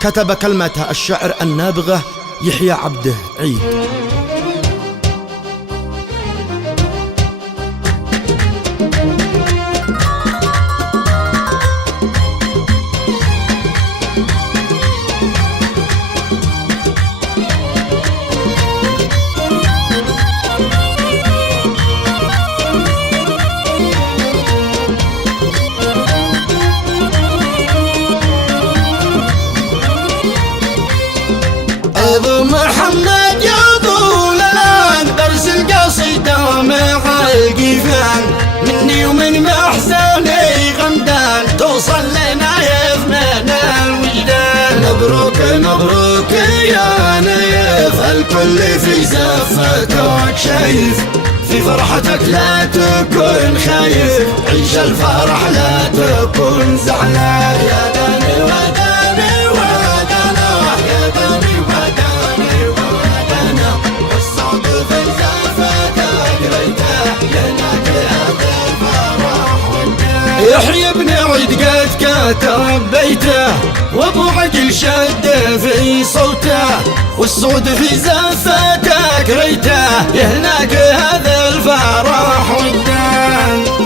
كتب كلمة الشعر النابغة يحيى عبده عيد. أبو محمد يا طول الآن برسل قصيدة مع القيفان، مني ومن محسني غمدان توصل لنا يفنان الوجدان. مبروك مبروك يا نيف، الكل في زفتك شايف، في فرحتك لا تكون خايف، عيش الفرح لا تكون زعلان. يا داني وداني ودانا، يا داني وداني ودانا، والصوت في زفتك ريته ينادي هذا الفرح والدين. يحيى بن عيد قد كتب بيته، وابو عقل شد في صوته، والصوت في زفتك ريته يهناك هذا الفرح والدين.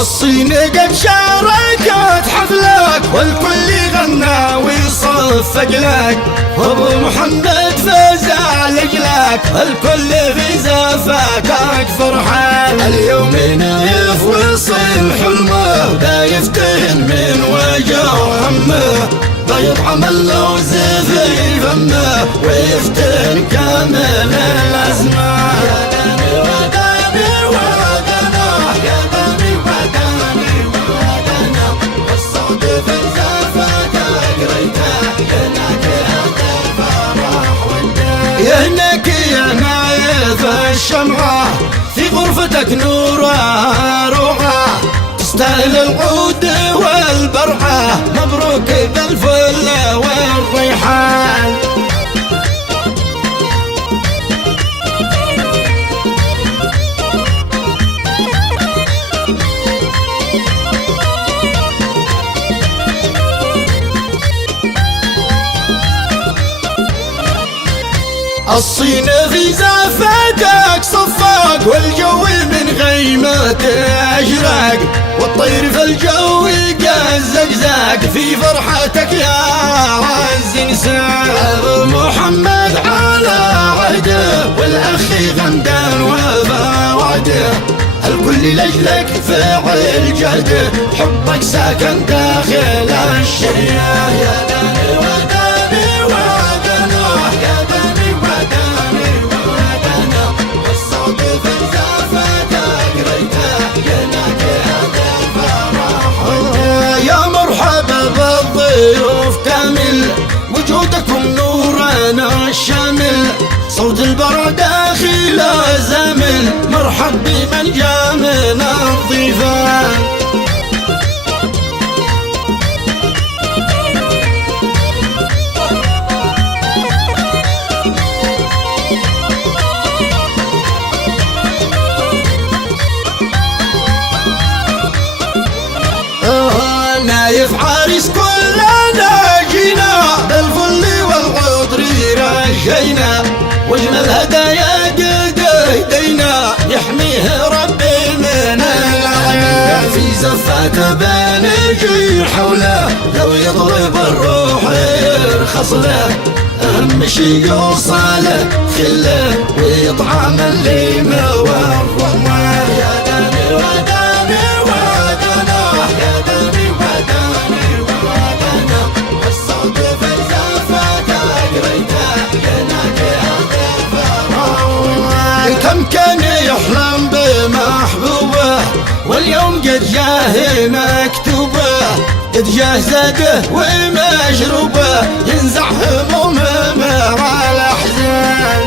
الصين قد شاركت حفلك، والكل غنى ويصفق لك، وابو محمد فاز لجلك، الكل في زفاكك فرحان. اليوم نايف وصل حلمه، دا يفتن من وجه همه، دا يطعم اللوز في فمه، ويفتن كامل الازمه. يا داني وداني ودانا، يا داني وداني ودانا، والصوت في زفتك ريته يهناك هذا الفرح والدين. يهناك يا نايف الشمعة، في غرفتك نورها روعة، تستاهل العود والبرعة، مبروك بالفل والريحان. الصين في زفتك صفاق، والجو من غيمته أشرق، والطير في الجو زقزق، في فرحتك يا عز نساء. أبو محمد على عهده، والأخ غمدان وفا وعده، الكل لجلك فعل جهده، حبك ساكن داخل الشريعة. يا داني وداني ودانا، يا داني وداني ودانا، والصوت في زفتك ريته ينادي هذا الفرح والدين. يا مرحبا بالضيوف كامل، وجودكم نورنا الشامل، صوت البرع داخل زمن، مرحب بمن جاء من الضيفان. نايف عريس كلنا جينا، بالفل والعطر رشينا، واجمل هدايا قد اهدينا، يحميه ربي من العين. في زفات بنجي حوله، لو يطلب الروح يرخص له، اهم شي يوصله خله، ويطعم الليمه والرمان. يا داني وداني ودانا، يا داني وداني ودانا، والصوت في زفتك ريته ينادي هذا الفرح. كم كان يحلم بمحبوبه، واليوم قد جاه مكتوبه، قد جاه زاده ومشروبه، ينزع همومه مع الاحزان.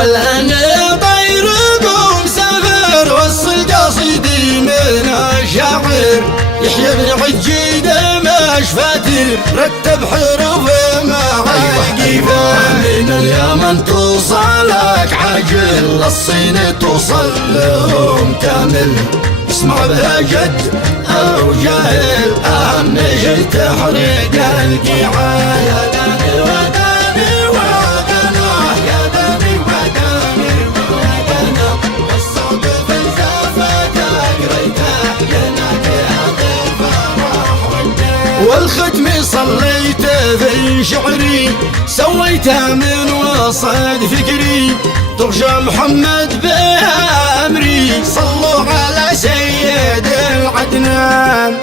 والهنا طير قوم سافر وصل قصيدي من الشاعر يحيى بن عجيد مش فاتر رتب حروف معي وحقيفة من اليمن توصلك عاجل الصين توصل لهم كامل اسمع بها جد او جاهل اهم شي تحريق القيعان يا داني وداني ودنا يا داني وداني ودنا والصوت في الزفة قريته ينادي هذا الفرح والدين والختم صليت في شعري سويته من وسط فكري ترجى محمد بأمري صلوا على سيد العدنان